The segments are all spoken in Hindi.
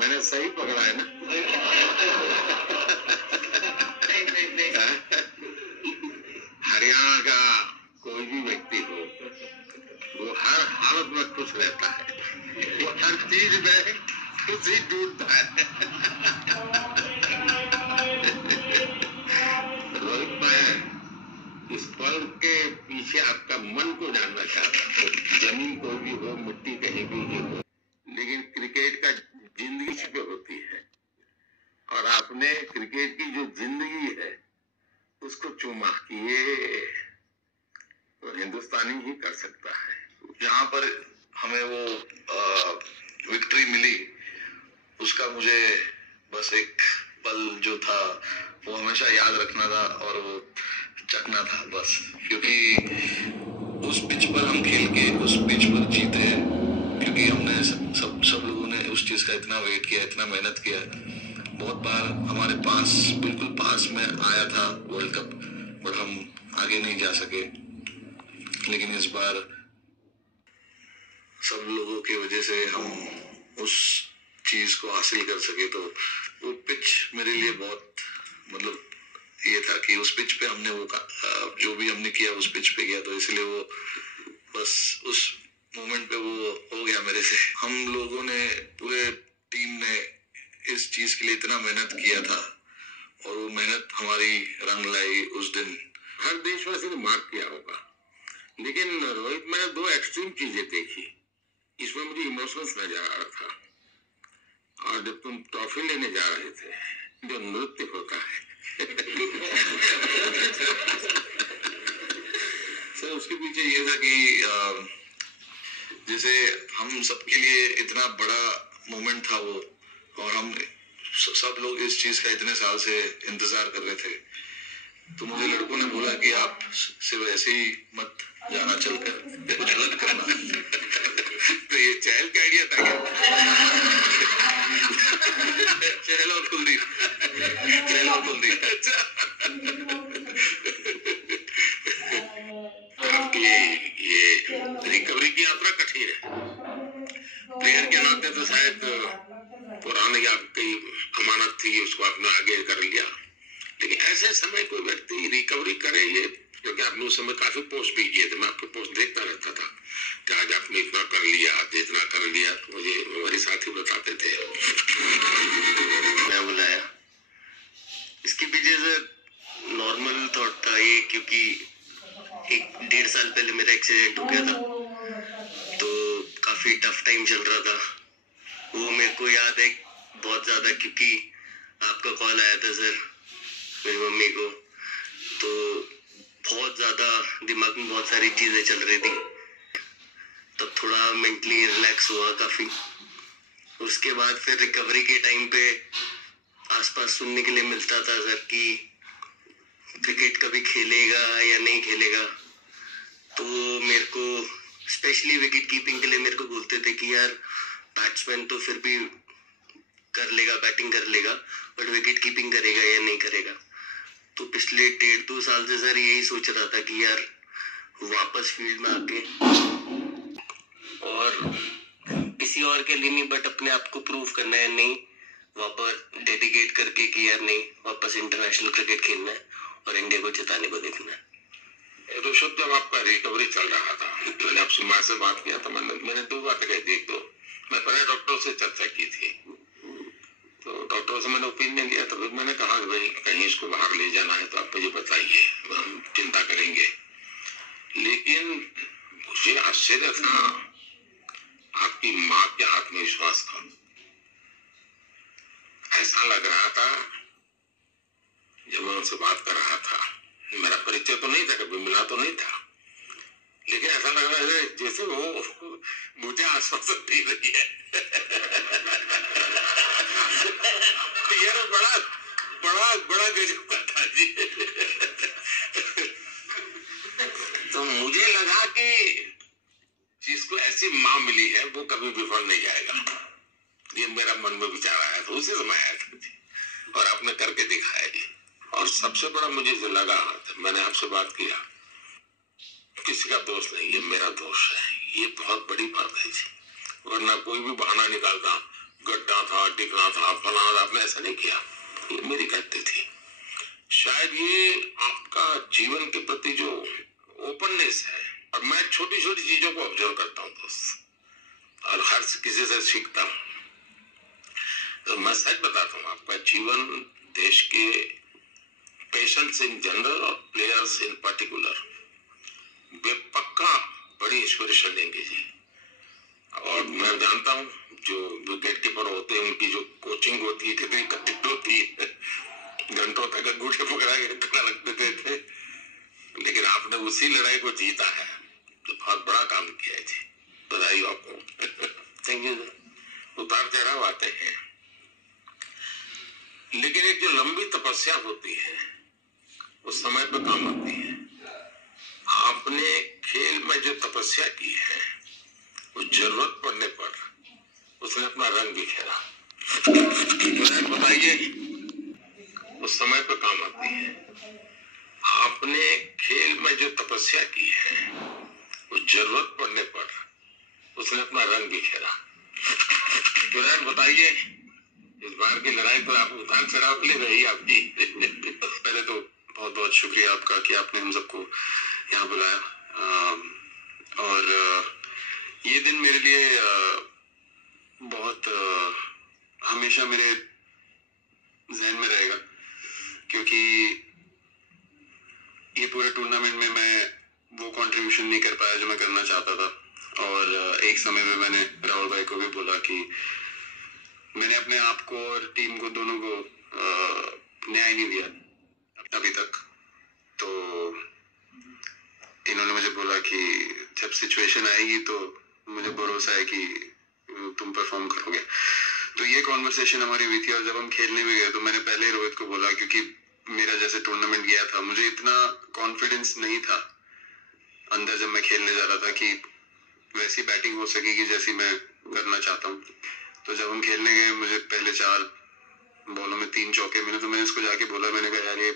मैंने सही पकड़ा है ना? हरियाणा का कोई भी व्यक्ति हो, वो हर हालत में खुश रहता है, वो हर चीज में खुशी ढूंढता है। रोहित, मैं इस पल के पीछे आपका मन को जानना चाहता हूँ। जमीन कोई भी हो, मिट्टी कहीं भी हो, लेकिन क्रिकेट का जिंदगी पे होती है, और आपने क्रिकेट की जो जिंदगी है उसको चूमा कि ये तो हिंदुस्तानी ही कर सकता है। यहाँ पर हमें वो विक्ट्री मिली, उसका मुझे बस एक पल जो था वो हमेशा याद रखना था और वो चखना था बस, क्योंकि उस पिच पर हम खेल के उस पिच पर जीते, क्योंकि हमने सब लोगों ने उस चीज का इतना वेट किया, इतना मेहनत किया। बहुत बार हमारे पास, बिल्कुल पास में आया था वर्ल्ड कप, बट हम आगे नहीं जा सके। लेकिन इस बार सब लोगों की वजह से हम उस चीज को हासिल कर सके। तो वो पिच मेरे लिए बहुत, मतलब ये था कि उस पिच पे हमने वो जो भी हमने किया उस पिच पे किया, तो इसलिए वो बस उस मोमेंट पे वो हो गया मेरे से। हम लोगों ने, पूरे टीम ने इस चीज के लिए इतना मेहनत किया था, और वो मेहनत हमारी रंग लाई उस दिन। हर देशवासी ने मार्क किया होगा, लेकिन रोहित, मैंने दो एक्सट्रीम चीजें देखी। इसमें मुझे इमोशंस नजर आ रहा था, और जब तुम ट्रॉफी लेने जा रहे थे, जो नृत्य होता है सर, उसके पीछे ये था कि जैसे हम सबके लिए इतना बड़ा मोमेंट था वो, और हम सब लोग इस चीज का इतने साल से इंतजार कर रहे थे। तो मुझे लड़कों ने बोला कि आप सिर्फ ऐसे ही मत जाना, चलकर कुछ अलग करना। तो ये चहल का आइडिया था क्या? चहल और कुलदीप, चहल और कुलदीप। आपकी ये रिकवरी की यात्रा कठिन है। प्लेयर के नाते तो शायद पुरानी आपकी अमानत थी, उसको आपने आगे कर लिया, लेकिन ऐसे समय कोई व्यक्ति रिकवरी करे, ये क्योंकि आपने उस समय काफी पोस्ट भी किए थे, मैं आपके पोस्ट देखता रहता था कि आज आपने इतना कर लिया, आज इतना कर लिया, तो मुझे हमारे साथी बताते थे। मैं बुलाया, इसके पीछे से नॉर्मल थॉट था ये, क्योंकि 1-1.5 साल पहले मेरा एक्सीडेंट हो गया था, तो काफी टफ टाइम चल रहा था। वो मेरे को याद है बहुत ज्यादा, क्योंकि आपका कॉल आया था सर मेरी मम्मी को, तो बहुत ज्यादा दिमाग में बहुत सारी चीजें चल रही थी, तब थोड़ा मेंटली रिलैक्स हुआ काफी। उसके बाद फिर रिकवरी के टाइम पे आसपास सुनने के लिए मिलता था सर कि क्रिकेट कभी खेलेगा या नहीं खेलेगा, तो मेरे को स्पेशली विकेट कीपिंग के लिए मेरे को बोलते थे कि यार बैट्समैन तो फिर भी कर लेगा, बैटिंग कर लेगा, बट विकेट कीपिंग करेगा या नहीं करेगा। तो पिछले 1.5-2 साल से सर यही सोच रहा था कि यार वापस फील्ड में आके, और किसी और के लिए नहीं बट अपने आप को प्रूव करना है, नहीं वापस डेडिकेट करके कि यार नहीं, वापस इंटरनेशनल क्रिकेट खेलना है और इंडिया को जिताने को देखना है। ऋषभ, जब आपका रिकवरी चल रहा था, मैंने आपसे माँ से बात किया था, मैंने 2 बातें कही थी। एक तो मैं पहले डॉक्टर से चर्चा की थी, तो डॉक्टर से मैंने ओपिनियन लिया, तो फिर मैंने कहा कि भाई कहीं इसको बाहर ले जाना है तो आप मुझे बताइए, हम चिंता करेंगे। लेकिन मुझे आश्चर्य था आपकी माँ के आत्मविश्वास का। ऐसा लग रहा था जब मैं उनसे बात कर रहा था, मेरा परिचय तो नहीं था, कभी मिला तो नहीं था, लेकिन ऐसा लग रहा है जैसे वो मुझे आश्वासन दे रही है। ये तो बड़ा बड़ा बड़ा गजब का था जी। तो मुझे लगा कि जिसको ऐसी माँ मिली है वो कभी विफल नहीं जाएगा, ये मेरा मन में विचार आया था, उसी समय आया था जी, और आपने करके दिखाया जी। और सबसे बड़ा मुझे जो लगा, मैंने आपसे बात किया, किसी का दोष नहीं, ये मेरा दोष है, ये बहुत बड़ी बात है जी, वरना कोई भी बहाना निकालता, गड्ढा था, टिकना था, फलाना था, आपने ऐसा नहीं किया। ये मेरी गलती थी। शायद ये आपका जीवन के प्रति जो ओपननेस है, और मैं छोटी छोटी चीजों को ऑब्जर्व करता हूँ दोस्त, और हर किसी से सीखता हूँ। तो मैं सच बताता हूँ, आपका जीवन देश के पेशेंट्स इन जनरल और प्लेयर्स इन पर्टिकुलर वे पक्का बड़ी इंस्पिरेशन देंगे जी। और मैं जानता हूँ जो विकेट कीपर होते हैं उनकी जो कोचिंग होती है कितनी कठिन होती है, घंटों तक अंगूठे पकड़ा के रख देते थे, लेकिन आपने उसी लड़ाई को जीता है, तो बहुत बड़ा काम किया है जी, बधाई आपको। Thank you. उतार चढ़ाव आते हैं, लेकिन एक जो लंबी तपस्या होती है उस समय पे काम आती है। आपने खेल में जो तपस्या की है वो जरूरत पड़ने पर उसने अपना रंग बिखेरा। बताइए, उस समय पे काम आती है। आपने खेल में जो तपस्या की है वो जरूरत पड़ने पर उसने अपना रंग बिखेरा। बताइए, इस बार की लड़ाई तो आप उतार चढ़ाव के लिए रही आपकी। पहले तो बहुत बहुत शुक्रिया आपका कि आपने हम सबको यहाँ बुलाया, और ये दिन मेरे लिए बहुत हमेशा मेरे जहन में रहेगा, क्योंकि ये पूरे टूर्नामेंट में मैं वो कंट्रीब्यूशन नहीं कर पाया जो मैं करना चाहता था। और एक समय में मैंने राहुल भाई को भी बोला कि मैंने अपने आप को और टीम को दोनों को न्याय नहीं दिया अभी तक। तो इन्होंने मुझे बोला कि जब सिचुएशन आएगी तो मुझे भरोसा है कि तुम परफॉर्म करोगे। तो ये कॉन्वर्सेशन हमारी हुई थी, और जब हम खेलने भी गए तो मैंने पहले रोहित को बोला, क्योंकि मेरा जैसे टूर्नामेंट गया था मुझे इतना कॉन्फिडेंस नहीं था अंदर जब मैं खेलने जा रहा था कि वैसी बैटिंग हो सकेगी जैसी मैं करना चाहता हूँ। तो जब हम खेलने गए मुझे पहले 4 बॉलों में 3 चौके मिले, तो मैंने उसको जाके बोला, मैंने कहा यार ये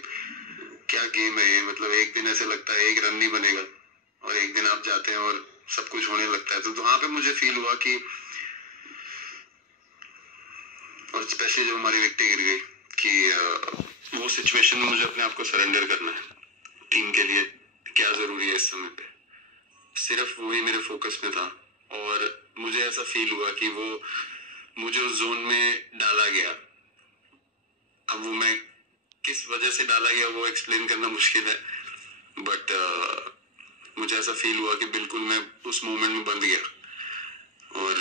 क्या गेम है ये, मतलब एक दिन ऐसे लगता है 1 रन नहीं बनेगा और एक दिन आप जाते हैं और सब कुछ होने लगता है। तो वहां पे मुझे फील हुआ कि, और स्पेशली जब हमारी विकेट गिर गई, कि वो सिचुएशन में मुझे अपने आप को सरेंडर करना है। टीम के लिए क्या जरूरी है इस समय पे, सिर्फ वही मेरे फोकस में था। और मुझे ऐसा फील हुआ कि वो मुझे उस जोन में डाला गया। अब वो मैं किस वजह से डाला गया वो एक्सप्लेन करना मुश्किल है, बट मुझे ऐसा फील हुआ कि बिल्कुल मैं उस मोमेंट में बंध गया। और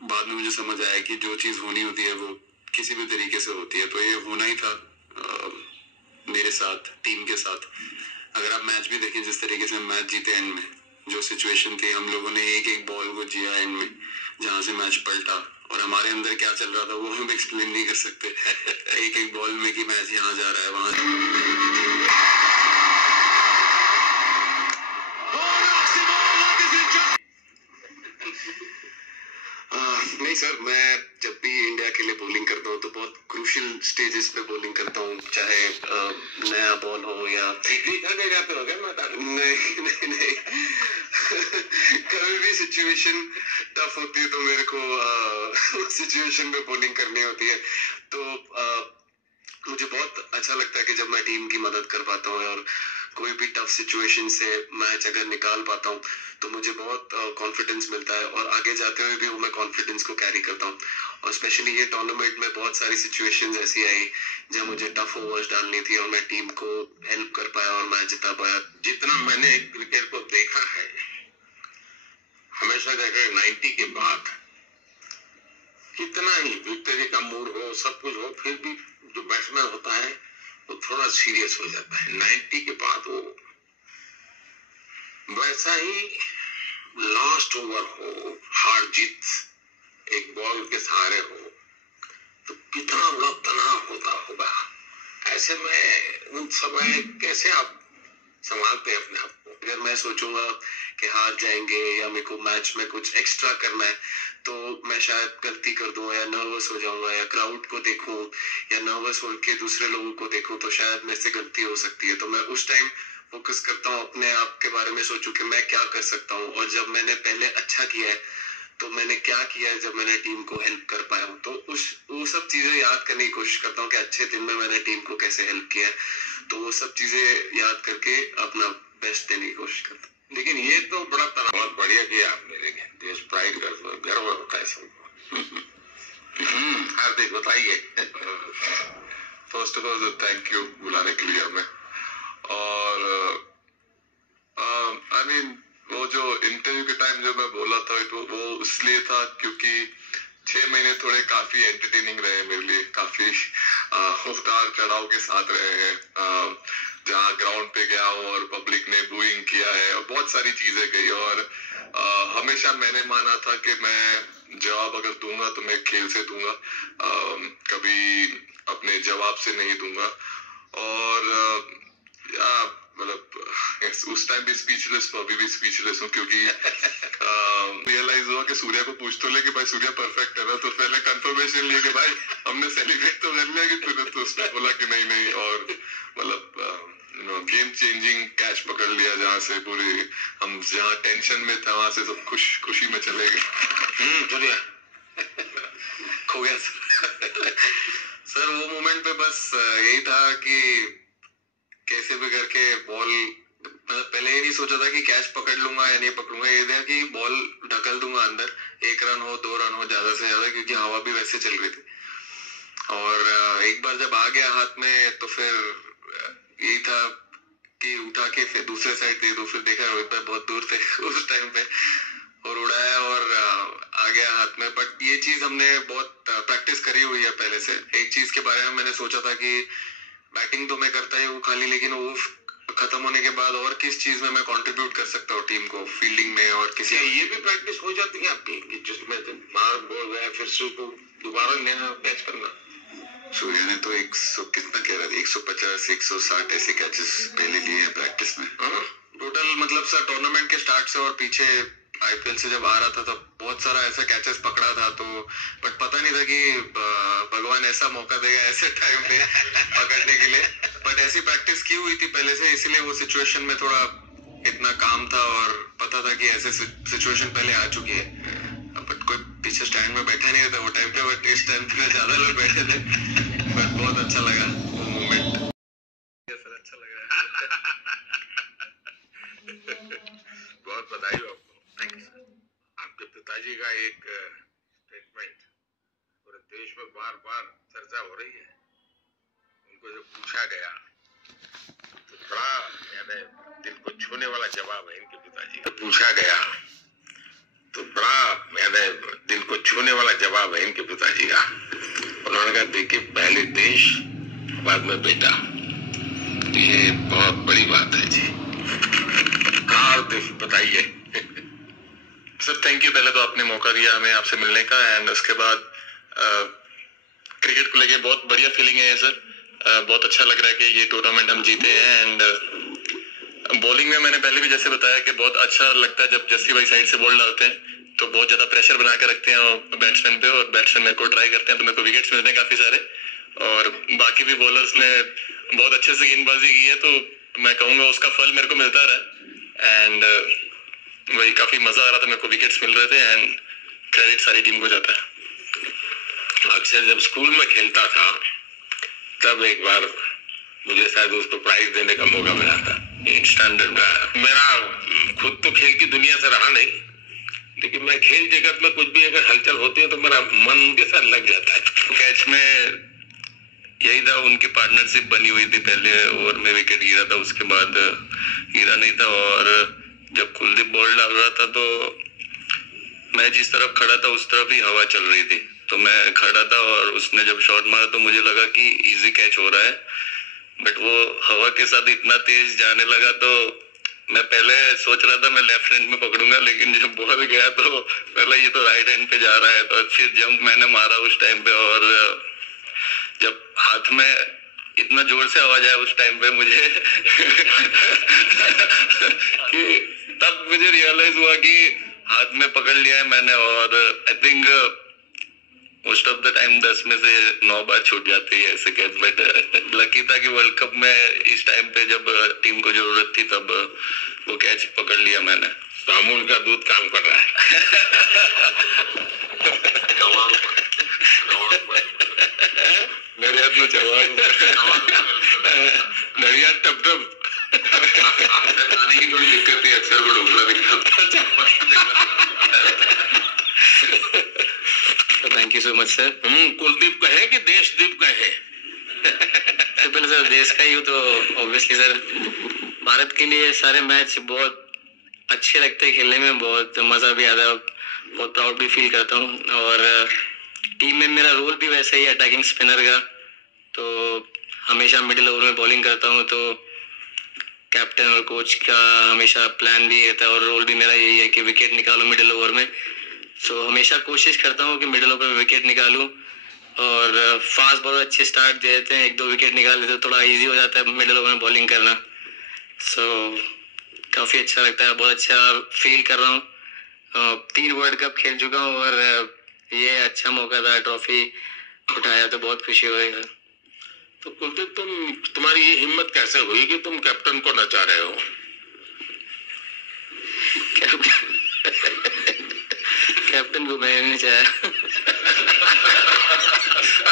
बाद में मुझे समझ आया कि जो चीज होनी होती है वो किसी भी तरीके से होती है, तो ये होना ही था मेरे साथ, टीम के साथ। अगर आप मैच भी देखें, जिस तरीके से मैच जीते एंड में, जो सिचुएशन थी, हम लोगों ने एक बॉल को जिया एंड में, जहां से मैच पलटा, और हमारे अंदर क्या चल रहा था वो हम एक्सप्लेन नहीं कर सकते। एक बॉल में कि मैच यहाँ जा रहा है वहां। नहीं सर, मैं जब भी इंडिया के लिए बॉलिंग करता हूँ तो बहुत क्रूशियल स्टेजेस पे बॉलिंग करता हूँ, चाहे नया बॉल हो या जाते हो क्या? नहीं कभी भी सिचुएशन टफ होती है तो मेरे को सिचुएशन में बॉलिंग करनी होती है। तो मुझे बहुत अच्छा लगता है कि जब मैं टीम की मदद कर पाता हूँ और कोई भी टफ सिचुएशन से मैच अगर निकाल पाता हूँ तो मुझे बहुत कॉन्फिडेंस मिलता है, और आगे जाते हुए भी वो मैं कॉन्फिडेंस को कैरी करता हूँ। और स्पेशली ये टूर्नामेंट में बहुत सारी सिचुएशंस ऐसी आई जब मुझे टफ ओवर्स डालनी थी और मैं टीम को हेल्प कर पाया और मैच जिता पाया। जितना मैंने क्रिकेट को देखा है, हमेशा देखा 90 के बाद कितना ही विक्ट्री का मूड हो, सब कुछ हो, फिर भी जो बैट्समैन होता है वो थोड़ा सीरियस हो जाता है। 90 के बाद वो वैसा ही लास्ट ओवर हो, हार जीत एक बॉल के सहारे हो, तो कितना बड़ा तनाव होता होगा। ऐसे में उन समय कैसे आप संभालते हैं अपने आप को? अगर मैं सोचूंगा कि हार जाएंगे या मेरे को मैच में कुछ एक्स्ट्रा करना है तो मैं शायद गलती कर दूं, या नर्वस हो जाऊंगा, या क्राउड को देखूं, या नर्वस होकर दूसरे लोगों को देखूं तो शायद मेरे से गलती हो सकती है। तो मैं उस टाइम फोकस करता हूँ, अपने आप के बारे में सोचूं कि मैं क्या कर सकता हूँ, और जब मैंने पहले अच्छा किया है तो मैंने क्या किया है जब मैंने टीम को हेल्प कर पाया हूँ, तो वो सब चीजें याद करने की कोशिश करता हूँ कि अच्छे दिन में मैंने टीम को कैसे हेल्प किया है, तो वो सब चीजें याद करके अपना बेस्ट देने की कोशिश करता हूँ। लेकिन ये तो बड़ा बहुत बढ़िया किया आपने, लेकिन देश प्राइड का गर्व होता है सबको। हार्दिक बताइए। First of all thank you बुलाने के लिए हमें, और आई मीन वो जो इंटरव्यू के टाइम जो मैं बोला था वो इसलिए था क्योंकि 6 महीने थोड़े काफी एंटरटेनिंग रहे मेरे लिए, काफी उतार चढ़ाव के साथ रहे हैं, जहाँ ग्राउंड पे गया हूँ और पब्लिक ने बूइंग किया है और बहुत सारी चीजें गई, और हमेशा मैंने माना था कि मैं जवाब अगर दूंगा तो मैं खेल से दूंगा, कभी अपने जवाब से नहीं दूंगा। और मतलब उस टाइम भी स्पीचलेस हूँ, अभी भी स्पीचलेस हूँ, क्योंकि रियलाइज हुआ कि सूर्या को पूछ तो ले कि भाई सूर्या परफेक्ट है ना, तो पहले कंफर्मेशन लिए कि भाई हमने सेलिब्रेट तो कर लिया कि तूने, तो उसने बोला कि नहीं, और मतलब गेम चेंजिंग कैच पकड़ लिया, जहाँ से पूरे हम जहाँ टेंशन में था वहां से सब खुशी में चले गए। सूर्या खो गया सर। वो मोमेंट पे बस यही था कि कैसे भी करके बॉल, मतलब पहले ये नहीं सोचा था कि कैच पकड़ लूंगा या नहीं पकड़ूंगा, ये था कि बॉल ढकल दूंगा अंदर, 1 रन हो 2 रन हो ज्यादा से ज्यादा, क्योंकि हवा भी वैसे चल रही थी। और एक बार जब आ गया हाथ में तो फिर यही था कि उठा के फिर दूसरे साइड दे दो, फिर देखा रोहित भाई बहुत दूर थे उस टाइम पे, और उड़ाया और आ गया हाथ में। बट ये चीज हमने बहुत प्रैक्टिस करी हुई है पहले से। एक चीज के बारे में मैंने सोचा था कि बैटिंग तो मैं करता ही हूँ खाली, लेकिन वो खत्म होने के बाद और किस चीज में मैं कंट्रीब्यूट कर सकता हूँ टीम को, फील्डिंग में और किसी। ये भी प्रैक्टिस हो जाती है आपकी कि जिसमें मार बोल गया फिर से को दोबारा नया कैच करना? सूर्या ने तो 100 कितना कह रहा था, 150 160 ऐसे कैचेस पहले लिए हैं प्रैक्टिस में। टोटल मतलब सर टूर्नामेंट के स्टार्ट से और पीछे आईपीएल से जब आ रहा था तब बहुत सारा ऐसा कैचेस पकड़ा था, तो बट पता नहीं था कि भगवान ऐसा मौका देगा ऐसे टाइम पे पकड़ने के लिए। बट ऐसी प्रैक्टिस की हुई थी पहले से, इसीलिए वो सिचुएशन में थोड़ा इतना काम था और पता था कि ऐसे सिचुएशन पहले आ चुकी है। बट कोई पीछे स्टैंड में बैठा नहीं था वो टाइम पे, बट इस टाइम पे ज्यादा लोग बैठे थे। बट बहुत अच्छा लगा वो मोमेंट, अच्छा लगा। बहुत बधाई हो आपको। आपके पिताजी का एक स्टेटमेंट पूरे देश में बार बार चर्चा हो रही है। उनको जब पूछा गया तो बड़ा यानी दिल को छूने वाला जवाब है इनके पिताजी का। पूछा गया तो बड़ा यानी दिल को छूने वाला जवाब है इनके पिताजी का। उन्होंने कहा देखिए पहले देश बाद में बेटा, ये बहुत बड़ी बात है जी। हाँ बताइए। सर थैंक यू, पहले तो आपने मौका दिया हमें आपसे मिलने का, एंड उसके बाद क्रिकेट को लेके बहुत बढ़िया फीलिंग है सर। बहुत अच्छा लग रहा है कि ये टूर्नामेंट हम जीते हैं। एंड बॉलिंग में मैंने पहले भी जैसे बताया कि बहुत अच्छा लगता है जब जस्सी भाई साइड से बॉल डालते हैं, तो बहुत ज्यादा प्रेशर बना के रखते हैं बैट्समैन पे, और बैट्समैन मेरे को ट्राई करते हैं तो मेरे को विकेट्स मिलते हैं काफी सारे। और बाकी भी बॉलर्स ने बहुत अच्छे से गेंदबाजी की है, तो मैं कहूँगा उसका फल मेरे को मिलता रहा। एंड वही काफी मजा आ रहा था, मेरे को विकेट्स मिल रहे थे, एंड क्रेडिट सारी टीम को जाता है। अक्सर जब स्कूल में खेलता था तब एक बार मुझे शायद उसको प्राइज देने का मौका मिला था स्टैंडर्ड। मेरा खुद तो खेल की दुनिया से रहा नहीं, लेकिन मैं खेल जगत में कुछ भी अगर हलचल होती है तो मेरा मन उनके साथ लग जाता है। कैच में यही था, उनकी पार्टनरशिप बनी हुई थी, पहले ओवर में विकेट गिरा था, उसके बाद गिरा नहीं था। और जब कुलदीप बॉल डाल रहा था तो मैं जिस तरफ खड़ा था उस तरफ ही हवा चल रही थी, तो मैं खड़ा था और उसने जब शॉट मारा तो मुझे लगा कि इजी कैच हो रहा है, बट वो हवा के साथ इतना तेज जाने लगा तो मैं पहले सोच रहा था मैं लेफ्ट हैंड में पकड़ूंगा, लेकिन जब बॉल गया तो पहले ये तो राइट हैंड पे जा रहा है, तो फिर जंप मैंने मारा उस टाइम पे। और जब हाथ में इतना जोर से आवाज आया उस टाइम पे मुझे कि तब मुझे रियलाइज हुआ कि हाथ में पकड़ लिया है मैंने। और I think most of the time 10 में से 9 बार छूट जाते हैं ऐसे कैच। बट लकी था कि वर्ल्ड कप में इस टाइम पे जब टीम को जरूरत थी तब वो कैच पकड़ लिया मैंने। तो अमूल का दूध काम कर रहा है। नरियात में चवान नरियात टप टप आने की थोड़ी दिक्कत थी, अक्सर वो ढोकला दिखता। Thank you so much sir. Kuldeep कहे कि देशदीप कहे? पहले सर देश का ही हूँ तो ऑब्वियसली सर भारत के लिए सारे मैच बहुत अच्छे लगते हैं खेलने में, बहुत मजा भी आता है, बहुत प्राउड भी फील करता हूँ। और टीम में मेरा रोल भी वैसा ही अटैकिंग स्पिनर का, तो हमेशा मिडिल ओवर में बॉलिंग करता हूँ। तो कैप्टन और कोच का हमेशा प्लान भी रहता है और रोल भी मेरा यही है कि विकेट निकालो मिडिल ओवर में। सो हमेशा कोशिश करता हूँ कि मिडिल ओवर में विकेट निकालूं और फास्ट बॉलर अच्छे स्टार्ट दे देते हैं, 1-2 विकेट निकाल देते हैं, थोड़ा इजी हो जाता है मिडिल ओवर में बॉलिंग करना। सो काफ़ी अच्छा लगता है, बहुत अच्छा फील कर रहा हूँ। 3 वर्ल्ड कप खेल चुका हूँ और ये अच्छा मौका था, ट्रॉफी उठाया तो बहुत खुशी हुई है। तो कुलदीप तुम्हारी ये हिम्मत कैसे हुई कि तुम कैप्टन को नचा रहे हो? कैप्टन को मैंने नहीं चाहा।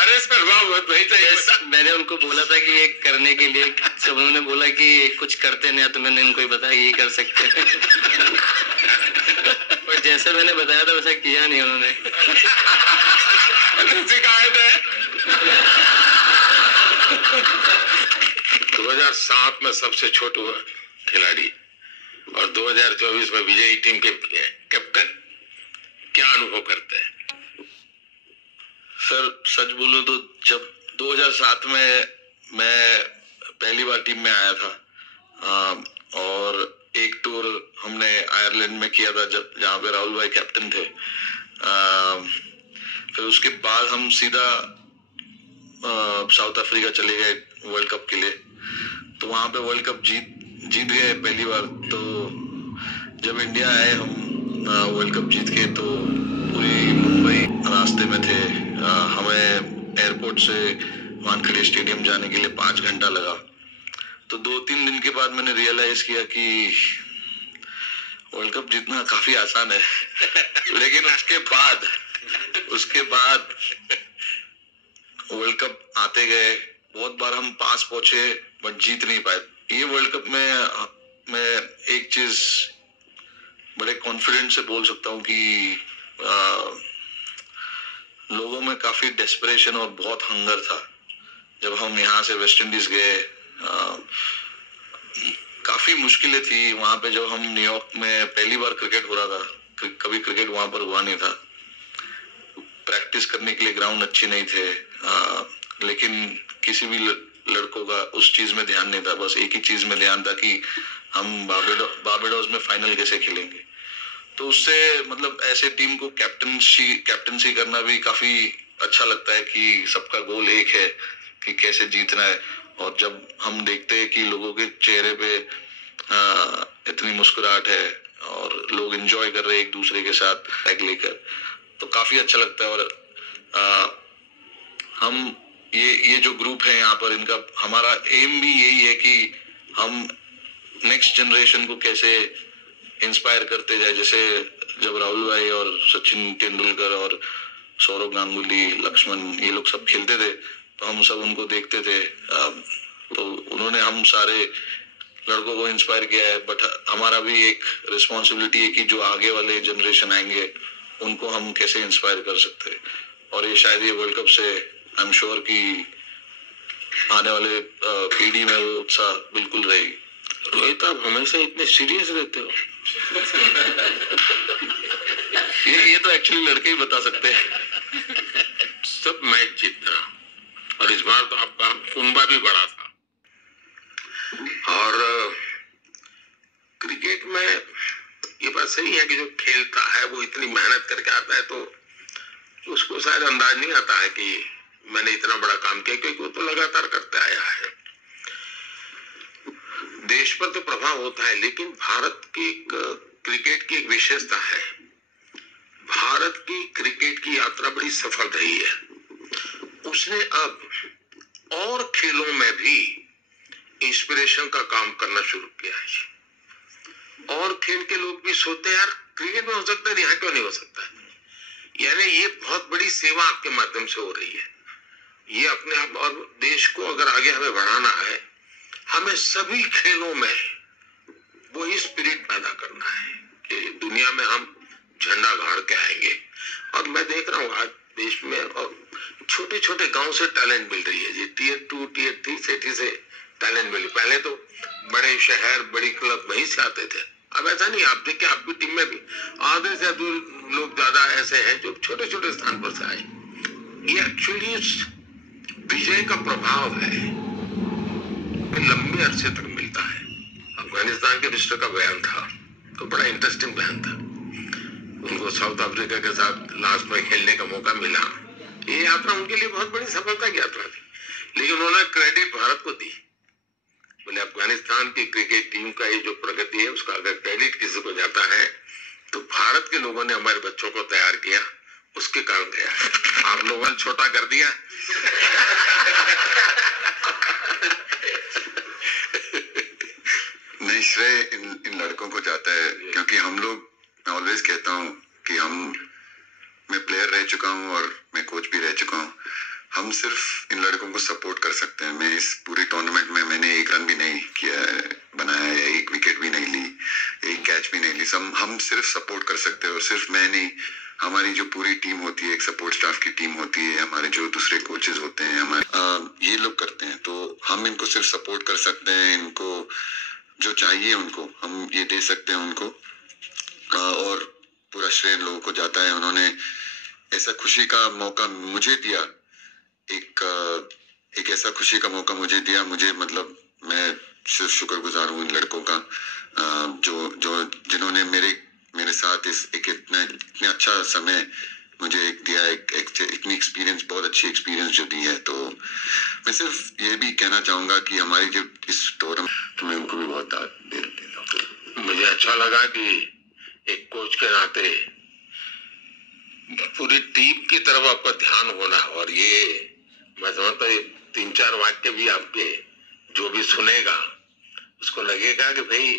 अरे सर मत नहीं चाहिए। मैंने उनको बोला था कि ये करने के लिए, जब उन्होंने बोला कि कुछ करते नहीं तो मैंने उनको ही बताया ये कर सकते हैं। पर जैसे मैंने बताया था वैसा किया नहीं उन्होंने। शिकायत है। 2007 में सबसे छोटा खिलाड़ी और 2024 में विजयी टीम के कैप्टन, क्या अनुभव करते हैं? सर सच बोलूं तो जब 2007 में मैं पहली बार टीम में आया था और एक टूर हमने आयरलैंड में किया था जहाँ पे राहुल भाई कैप्टन थे। फिर उसके बाद हम सीधा साउथ अफ्रीका चले गए वर्ल्ड कप के लिए, तो वहां पे वर्ल्ड कप जीत गए पहली बार। तो जब इंडिया आए हम वर्ल्ड कप जीत के, तो पूरी मुंबई रास्ते में थे। हमें एयरपोर्ट से वानखेड़े स्टेडियम जाने के लिए 5 घंटा लगा। तो 2-3 दिन के बाद मैंने रियलाइज किया कि वर्ल्ड कप जीतना काफी आसान है। लेकिन उसके बाद वर्ल्ड कप आते गए, बहुत बार हम पास पहुंचे बट जीत नहीं पाए। ये वर्ल्ड कप में मैं एक चीज बड़े कॉन्फिडेंस से बोल सकता हूँ कि लोगों में काफी डेस्परेशन और बहुत हंगर था। जब हम यहाँ से वेस्ट इंडीज गए, काफी मुश्किलें थी वहां पे। जब हम न्यूयॉर्क में पहली बार क्रिकेट हो रहा था, कभी क्रिकेट वहां पर हुआ नहीं था, प्रैक्टिस करने के लिए ग्राउंड अच्छे नहीं थे, लेकिन किसी भी लड़कों का उस चीज में ध्यान नहीं था। बस एक ही चीज में ध्यान था कि हम बारबाडोस में फाइनल कैसे खेलेंगे। तो उससे मतलब ऐसे टीम को कैप्टनसी करना भी काफी अच्छा लगता है कि सबका गोल एक है कि कैसे जीतना है। और जब हम देखते हैं कि लोगों के चेहरे पे इतनी मुस्कुराहट है और लोग एंजॉय कर रहे हैं एक दूसरे के साथ टैग लेकर, तो काफी अच्छा लगता है। और हम ये जो ग्रुप है यहाँ पर, इनका हमारा एम भी यही है कि हम नेक्स्ट जनरेशन को कैसे इंस्पायर करते जाए। जैसे जब राहुल भाई और सचिन तेंदुलकर और सौरव गांगुली, लक्ष्मण, ये लोग सब खेलते थे तो हम सब उनको देखते थे। तो उन्होंने हम सारे लड़कों को इंस्पायर किया है। बट हमारा भी एक रिस्पॉन्सिबिलिटी है कि जो आगे वाले जनरेशन आएंगे उनको हम कैसे इंस्पायर कर सकते हैं। और ये शायद ये वर्ल्ड कप से आई एम श्योर कि आने वाले पीढ़ी में वो उत्साह बिल्कुल रहेगी। रोहित, आप हमेशा इतने सीरियस रहते हो। ये तो एक्चुअली लड़के ही बता सकते हैं। सब मैच जीतना, और इस बार तो आपका कुंबा भी बड़ा था। और क्रिकेट में ये बात सही है कि जो खेलता है वो इतनी मेहनत करके आता है, तो उसको शायद अंदाज नहीं आता है कि मैंने इतना बड़ा काम किया, क्योंकि वो तो लगातार करते आया है। देश पर तो प्रभाव होता है, लेकिन भारत की क्रिकेट की एक विशेषता है, भारत की क्रिकेट की यात्रा बड़ी सफल रही है। उसने अब और खेलों में भी इंस्पिरेशन का काम करना शुरू किया है। और खेल के लोग भी सोचते हैं यार क्रिकेट में हो सकता है, यहाँ क्यों नहीं हो सकता है। यानी ये बहुत बड़ी सेवा आपके माध्यम से हो रही है। ये अपने आप और देश को अगर आगे हमें बढ़ाना है, हमें सभी खेलों में वही स्पिरिट पैदा करना है कि दुनिया में हम झंडा गाड़ के आएंगे। और मैं देख रहा हूँ आज देश में और छोटे छोटे गांव से टैलेंट मिल रही है जी। टियर 2 टियर 3 सिटी से टैलेंट मिली। पहले तो बड़े शहर बड़ी क्लब वहीं से आते थे, अब ऐसा नहीं। आप देखिए आपकी टीम में भी आधे से लोग ज्यादा ऐसे हैं जो छोटे छोटे स्थान पर से आए। ये एक्चुअली विजय का प्रभाव है, लंबे अरसे तक मिलता है। अफगानिस्तान के मिस्टर का बयान था तो बड़ा इंटरेस्टिंग बयान था। उनको साउथ अफ्रीका के साथ लास्ट में खेलने का मौका मिला। ये यात्रा उनके लिए बहुत बड़ी सफलता की यात्रा थी, लेकिन उन्होंने क्रेडिट भारत को दी। बोले अफगानिस्तान की क्रिकेट टीम का ये जो प्रगति है उसका अगर क्रेडिट किसी को जाता है तो भारत के लोगों ने हमारे बच्चों को तैयार किया, उसके कारण गया। आप लोगों ने छोटा कर दिया। नहीं, श्रेय इन लड़कों को जाता है, क्योंकि हम लोग, मैं ऑलवेज कहता हूँ कि मैं प्लेयर रह चुका हूँ और मैं कोच भी रह चुका हूँ। हम सिर्फ इन लड़कों को सपोर्ट कर सकते हैं। मैं इस पूरे टूर्नामेंट में मैंने एक रन भी नहीं किया बनाया या एक विकेट भी नहीं ली, एक कैच भी नहीं ली। हम सिर्फ सपोर्ट कर सकते हैं। और सिर्फ मैं नहीं, हमारी जो पूरी टीम होती है, एक सपोर्ट स्टाफ की टीम होती है, हमारे जो दूसरे कोचेस होते हैं, हमारे ये लोग करते हैं। तो हम इनको सिर्फ सपोर्ट कर सकते हैं। इनको जो चाहिए उनको हम ये दे सकते हैं उनको। और पूरा श्रेय लोगों को जाता है। उन्होंने ऐसा खुशी का मौका मुझे दिया, एक ऐसा खुशी का मौका मुझे दिया। मुझे मतलब मैं सिर्फ शुक्रगुजार हूँ इन लड़कों का जो जिन्होंने मेरे साथ इतने अच्छा समय मुझे दिया, इतनी एक्सपीरियंस, बहुत अच्छी एक्सपीरियंस जो दी है। तो मैं सिर्फ ये भी कहना चाहूंगा कि हमारी जो इस टूर्नामेंट, तो मैं उनको भी बहुत दे देता हूँ। मुझे अच्छा लगा कि एक कोच के नाते पूरी टीम की तरफ आपका ध्यान होना। और ये मैं समझता हूँ 3-4 वाक्य भी आपके जो भी सुनेगा उसको लगेगा कि भाई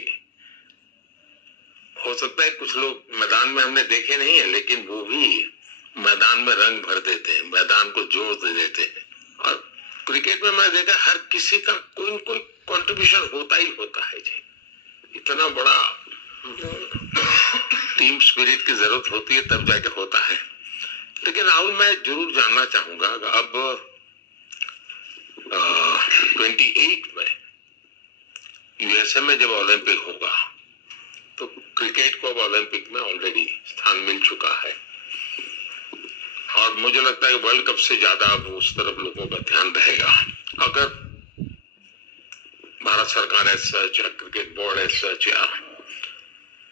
हो सकता है कुछ लोग मैदान में हमने देखे नहीं है, लेकिन वो भी मैदान में रंग भर देते हैं, मैदान को जोर दे देते हैं। और क्रिकेट में मैं देखा हर किसी का कोई न कोई कंट्रीब्यूशन होता ही होता है जी। इतना बड़ा टीम स्पिरिट की जरूरत होती है तब जाके होता है। लेकिन राहुल, मैं जरूर जानना चाहूंगा, अब 28 में यूएसए में जब ओलंपिक होगा तो क्रिकेट को अब ओलंपिक में ऑलरेडी स्थान मिल चुका है और मुझे लगता है वर्ल्ड कप से ज्यादा अब उस तरफ लोगों का ध्यान रहेगा। अगर भारत सरकार एज सच या क्रिकेट बोर्ड एज सच या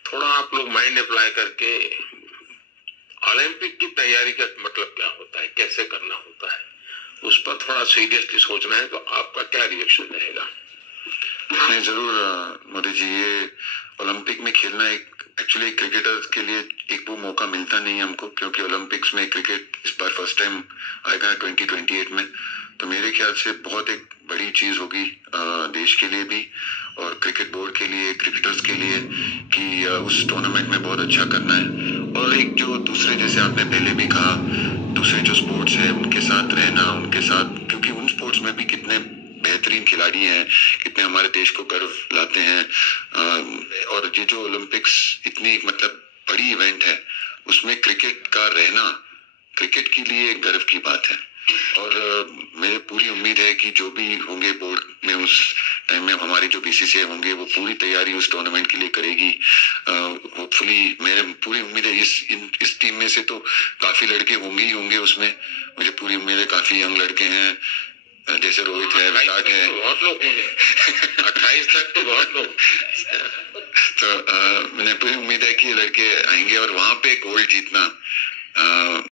थोड़ा आप लोग माइंड अप्लाई करके ओलंपिक की तैयारी का मतलब क्या होता है, कैसे करना होता है, उस पर थोड़ा सीरियसली सोचना है, तो आपका क्या रिएक्शन रहेगा? नहीं, जरूर मोदी जी। ये ओलंपिक में खेलना एक्चुअली क्रिकेटर्स के लिए एक वो मौका मिलता नहीं हमको, क्योंकि ओलंपिक्स में क्रिकेट इस बार फर्स्ट टाइम आएगा 2028 में। तो मेरे ख्याल से बहुत एक बड़ी चीज होगी देश के लिए भी और क्रिकेट बोर्ड के लिए, क्रिकेटर्स के लिए, कि उस टूर्नामेंट में बहुत अच्छा करना है। और एक जो दूसरे, जैसे आपने पहले भी कहा, दूसरे जो स्पोर्ट्स है उनके साथ रहना, उनके साथ, क्योंकि उन स्पोर्ट्स में भी कितने बेहतरीन खिलाड़ी हैं, कितने हमारे देश को गर्व लाते हैं। और ये जो ओलंपिक्स इतनी मतलब बड़ी इवेंट है, उसमें क्रिकेट का रहना क्रिकेट के लिए एक गर्व की बात है। और मेरी पूरी उम्मीद है कि जो भी होंगे बोर्ड में उस टाइम में, हमारी जो बीसीसीआई होंगे वो पूरी तैयारी उस टूर्नामेंट के लिए करेगी। होपफुली मेरे पूरी उम्मीद है इस टीम में से तो काफी लड़के होंगे ही होंगे उसमें। मुझे पूरी उम्मीद है, काफी यंग लड़के हैं, जैसे रोहित है, विराट है, बहुत लोग होंगे 28 तक तो बहुत लोग। तो मैंने पूरी उम्मीद है कि लड़के आएंगे और वहां पे गोल्ड जीतना